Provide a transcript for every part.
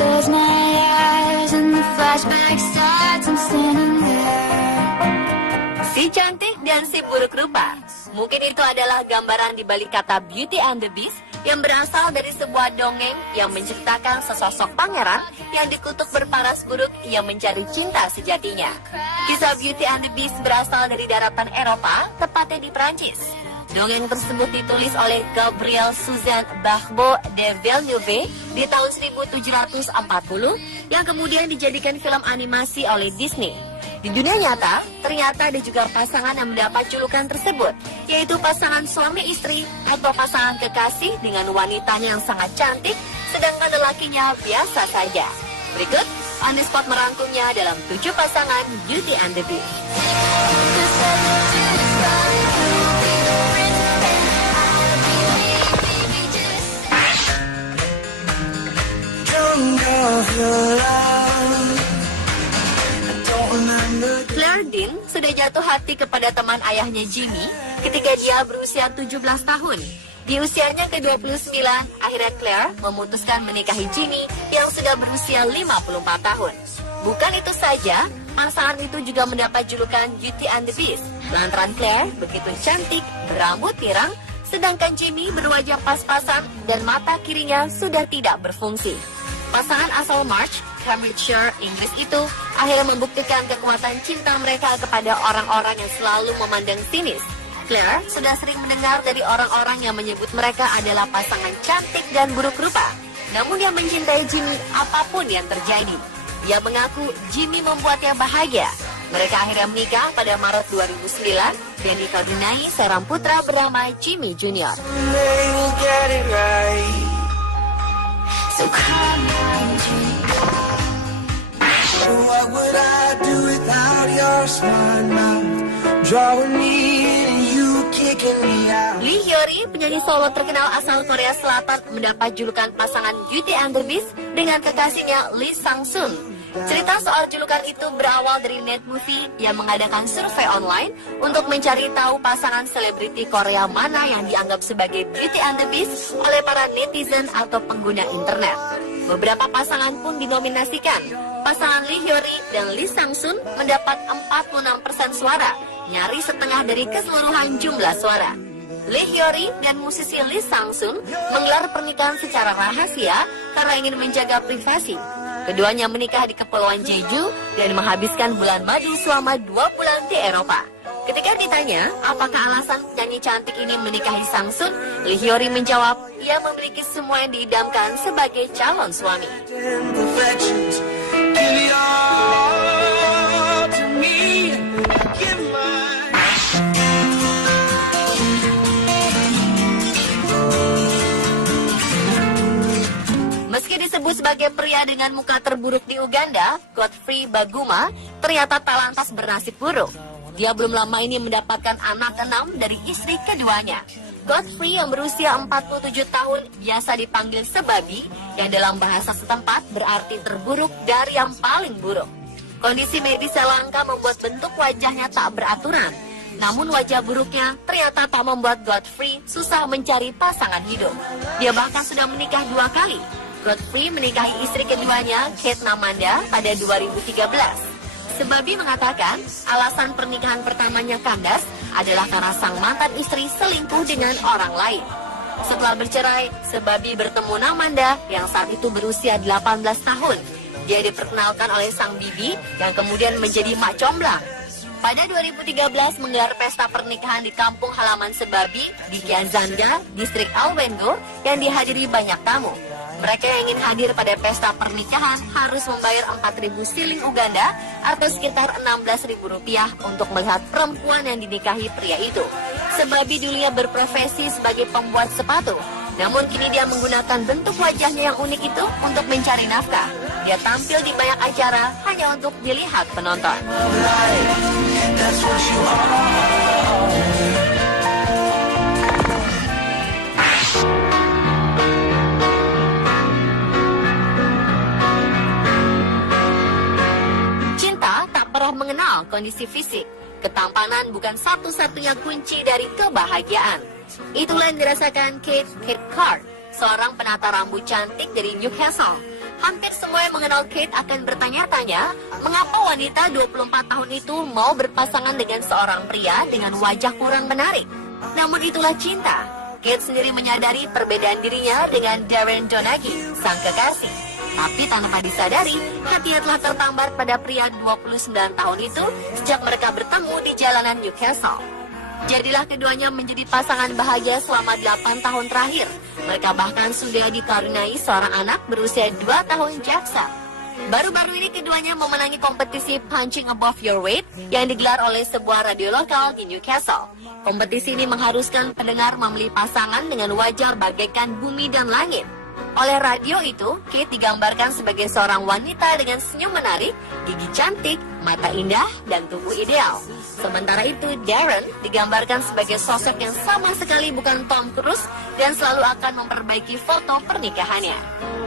close my eyes and the flashback starts, I'm standing there. Si cantik dan si buruk rupa. Mungkin itu adalah gambaran di balik kata Beauty and the Beast yang berasal dari sebuah dongeng yang menceritakan sesosok pangeran yang dikutuk berparas buruk yang mencari cinta sejatinya. Kisah Beauty and the Beast berasal dari daratan Eropa, tepatnya di Prancis. Dongeng tersebut ditulis oleh Gabriel Suzanne Barbeau de Villeneuve di tahun 1740 yang kemudian dijadikan film animasi oleh Disney. Di dunia nyata, ternyata ada juga pasangan yang mendapat julukan tersebut, yaitu pasangan suami istri atau pasangan kekasih dengan wanitanya yang sangat cantik, sedangkan lelakinya biasa saja. Berikut, On The Spot merangkumnya dalam 7 pasangan Beauty and the Beast. Claire Dean sudah jatuh hati kepada teman ayahnya Jimmy ketika dia berusia 17 tahun. Di usianya ke-29, akhirnya Claire memutuskan menikahi Jimmy yang sudah berusia 54 tahun. Bukan itu saja, pasangan itu juga mendapat julukan Beauty and the Beast lantaran Claire begitu cantik, berambut pirang, sedangkan Jimmy berwajah pas-pasan dan mata kirinya sudah tidak berfungsi. Pasangan asal March, Cambridgeshire, Inggris itu akhirnya membuktikan kekuatan cinta mereka kepada orang-orang yang selalu memandang sinis. Claire sudah sering mendengar dari orang-orang yang menyebut mereka adalah pasangan cantik dan buruk rupa. Namun dia mencintai Jimmy apapun yang terjadi. Dia mengaku Jimmy membuatnya bahagia. Mereka akhirnya menikah pada Maret 2009 dan dikaruniai seorang putra bernama Jimmy Jr. So come on, Jimmy. What would I do without your smart mouth? Drawing me in and you kicking me out. Lee Hyori, penyanyi solo terkenal asal Korea Selatan, mendapat julukan pasangan Beauty and the Beast dengan kekasihnya Lee Sang-sun. Cerita soal julukan itu berawal dari Netmovie yang mengadakan survei online untuk mencari tahu pasangan selebriti Korea mana yang dianggap sebagai Beauty and the Beast oleh para netizen atau pengguna internet. Beberapa pasangan pun dinominasikan. Pasangan Lee Hyori dan Lee Sang-sun mendapat 46% suara, nyaris setengah dari keseluruhan jumlah suara. Lee Hyori dan musisi Lee Sang-sun menggelar pernikahan secara rahasia karena ingin menjaga privasi. Keduanya menikah di Kepulauan Jeju dan menghabiskan bulan madu selama 2 bulan di Eropa. Ketika ditanya apakah alasan penyanyi cantik ini menikahi Sang-sun, Lee Hyori menjawab, ia memiliki semua yang diidamkan sebagai calon suami. Meski disebut sebagai pria dengan muka terburuk di Uganda, Godfrey Baguma ternyata tak lantas bernasib buruk. Dia belum lama ini mendapatkan anak ke-6 dari istri keduanya. Godfrey yang berusia 47 tahun biasa dipanggil sebabi, yang dalam bahasa setempat berarti terburuk dari yang paling buruk. Kondisi medis yang langka membuat bentuk wajahnya tak beraturan. Namun wajah buruknya ternyata tak membuat Godfrey susah mencari pasangan hidup. Dia bahkan sudah menikah 2 kali. Godfrey menikahi istri keduanya, Kate Namanda, pada 2013. Sebabi mengatakan alasan pernikahan pertamanya kandas adalah karena sang mantan istri selingkuh dengan orang lain. Setelah bercerai, Sebabi bertemu Namanda yang saat itu berusia 18 tahun. Dia diperkenalkan oleh sang bibi yang kemudian menjadi mak comblang. Pada 2013 menggelar pesta pernikahan di kampung halaman Sebabi di Kiazanda, distrik Alwengo yang dihadiri banyak tamu. Mereka yang ingin hadir pada pesta pernikahan harus membayar 4.000 siling Uganda atau sekitar Rp16.000 untuk melihat perempuan yang dinikahi pria itu. Sebabi dulunya berprofesi sebagai pembuat sepatu, namun kini dia menggunakan bentuk wajahnya yang unik itu untuk mencari nafkah. Dia tampil di banyak acara hanya untuk dilihat penonton. Mengenal kondisi fisik, ketampanan bukan satu-satunya kunci dari kebahagiaan. Itulah yang dirasakan Kate Cathcart, seorang penata rambut cantik dari Newcastle. Hampir semua yang mengenal Kate akan bertanya-tanya, mengapa wanita 24 tahun itu mau berpasangan dengan seorang pria dengan wajah kurang menarik. Namun itulah cinta. Kate sendiri menyadari perbedaan dirinya dengan Darren Donaghy, sang kekasih. Tapi tanpa disadari, hatinya telah tertambar pada pria 29 tahun itu sejak mereka bertemu di jalanan Newcastle. Jadilah keduanya menjadi pasangan bahagia selama 8 tahun terakhir. Mereka bahkan sudah dikaruniai seorang anak berusia 2 tahun Jackson. Baru-baru ini keduanya memenangi kompetisi Punching Above Your Weight yang digelar oleh sebuah radio lokal di Newcastle. Kompetisi ini mengharuskan pendengar memilih pasangan dengan wajah bagaikan bumi dan langit. Oleh radio itu, Kate digambarkan sebagai seorang wanita dengan senyum menarik, gigi cantik, mata indah, dan tubuh ideal. Sementara itu, Darren digambarkan sebagai sosok yang sama sekali bukan Tom Cruise dan selalu akan memperbaiki foto pernikahannya.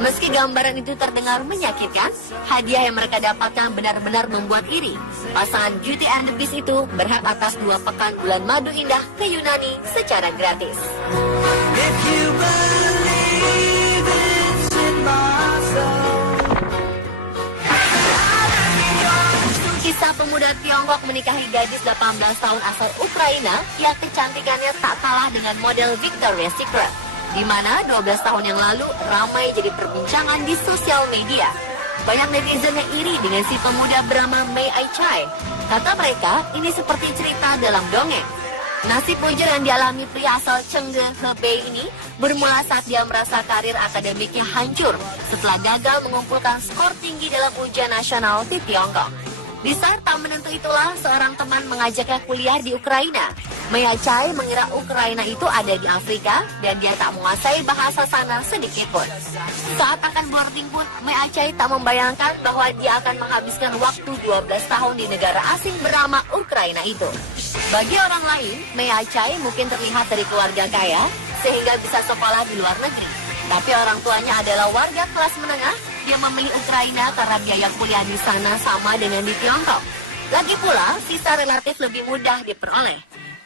Meski gambaran itu terdengar menyakitkan, hadiah yang mereka dapatkan benar-benar membuat iri. Pasangan Beauty and the Beast itu berhak atas 2 pekan bulan madu indah ke Yunani secara gratis. If you believe it's in my soul. Kisah pemuda Tiongkok menikahi gadis 18 tahun asal Ukraina yang kecantikannya tak kalah dengan model Victoria's Secret, di mana 12 tahun yang lalu ramai jadi perbincangan di sosial media. Banyak netizen yang iri dengan si pemuda bernama Mei Ai-chai. Kata mereka, ini seperti cerita dalam dongeng. Nasib bujur yang dialami pria asal Chengde, Hebei ini bermula saat dia merasa karir akademiknya hancur setelah gagal mengumpulkan skor tinggi dalam ujian nasional di Tiongkok. Di saat tak menentu itulah, seorang teman mengajaknya kuliah di Ukraina. Mei Ai-chai mengira Ukraina itu ada di Afrika dan dia tak menguasai bahasa sana sedikit pun. Saat akan boarding pun, Mei Ai-chai tak membayangkan bahwa dia akan menghabiskan waktu 12 tahun di negara asing bernama Ukraina itu. Bagi orang lain, Mei Ai-chai mungkin terlihat dari keluarga kaya sehingga bisa sekolah di luar negeri. Tapi orang tuanya adalah warga kelas menengah. Dia memilih Ukraina karena biaya kuliah di sana sama dengan di Tiongkok. Lagi pula, visa relatif lebih mudah diperoleh.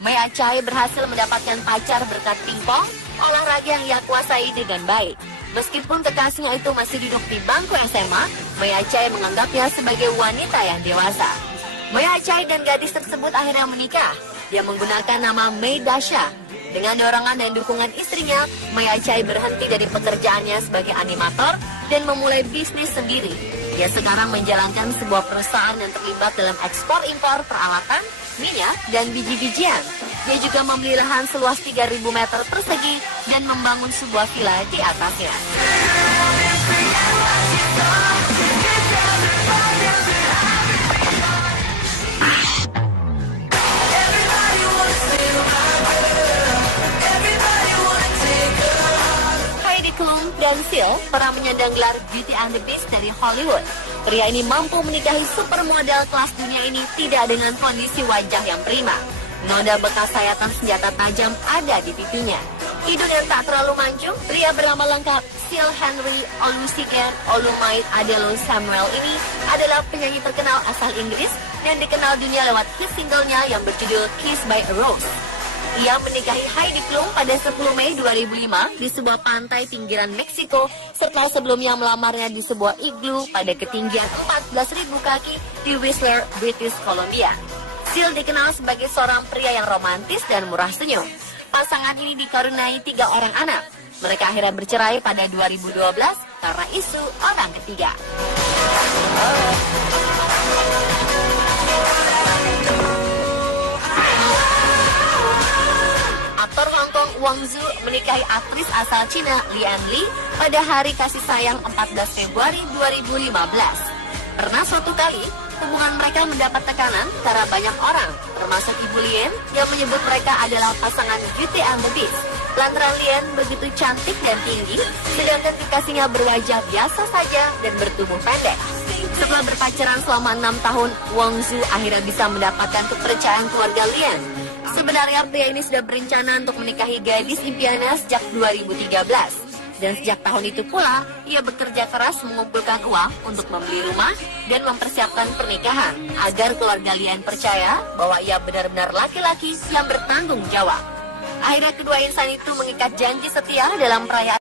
Mei Ai-chai berhasil mendapatkan pacar berkat pingpong, olahraga yang ia kuasai dengan baik. Meskipun kekasihnya itu masih duduk di bangku SMA, Mei Ai-chai menganggapnya sebagai wanita yang dewasa. Mei Ai-chai dan gadis tersebut akhirnya menikah. Dia menggunakan nama Mei Dasha. Dengan dorongan dan dukungan istrinya, Mei Ai-chai berhenti dari pekerjaannya sebagai animator dan memulai bisnis sendiri. Dia sekarang menjalankan sebuah perusahaan yang terlibat dalam ekspor-impor peralatan, minyak, dan biji-bijian. Dia juga membeli lahan seluas 3.000 meter persegi dan membangun sebuah villa di atasnya. Dan Seal pernah menyandang gelar Beauty and the Beast dari Hollywood. Pria ini mampu menikahi supermodel kelas dunia ini tidak dengan kondisi wajah yang prima. Noda bekas sayatan senjata tajam ada di pipinya. Hidung yang tak terlalu mancung, pria bernama lengkap Seal Henry Olusegun Olumide Adelo Samuel ini adalah penyanyi terkenal asal Inggris dan dikenal dunia lewat hit singlenya yang berjudul Kiss by a Rose. Ia menikahi Heidi Klum pada 10 Mei 2005 di sebuah pantai pinggiran Meksiko setelah sebelumnya melamarnya di sebuah iglu pada ketinggian 14.000 kaki di Whistler, British Columbia. Seal dikenal sebagai seorang pria yang romantis dan murah senyum. Pasangan ini dikaruniai 3 orang anak. Mereka akhirnya bercerai pada 2012 karena isu orang ketiga. Aktor Hong Kong Wang Zhu menikahi aktris asal Cina Lian Li pada hari kasih sayang 14 Februari 2015. Pernah suatu kali, hubungan mereka mendapat tekanan karena banyak orang, termasuk Ibu Lian, yang menyebut mereka adalah pasangan Beauty and the Beast. Lantaran Lian begitu cantik dan tinggi, sedangkan kekasihnya berwajah biasa saja dan bertubuh pendek. Setelah berpacaran selama 6 tahun, Wang Zhu akhirnya bisa mendapatkan kepercayaan keluarga Lian. Sebenarnya pria ini sudah berencana untuk menikahi gadis impiannya sejak 2013. Dan sejak tahun itu pula, ia bekerja keras mengumpulkan uang untuk membeli rumah dan mempersiapkan pernikahan agar keluarga Lian percaya bahwa ia benar-benar laki-laki yang bertanggung jawab. Akhirnya kedua insan itu mengikat janji setia dalam perayaan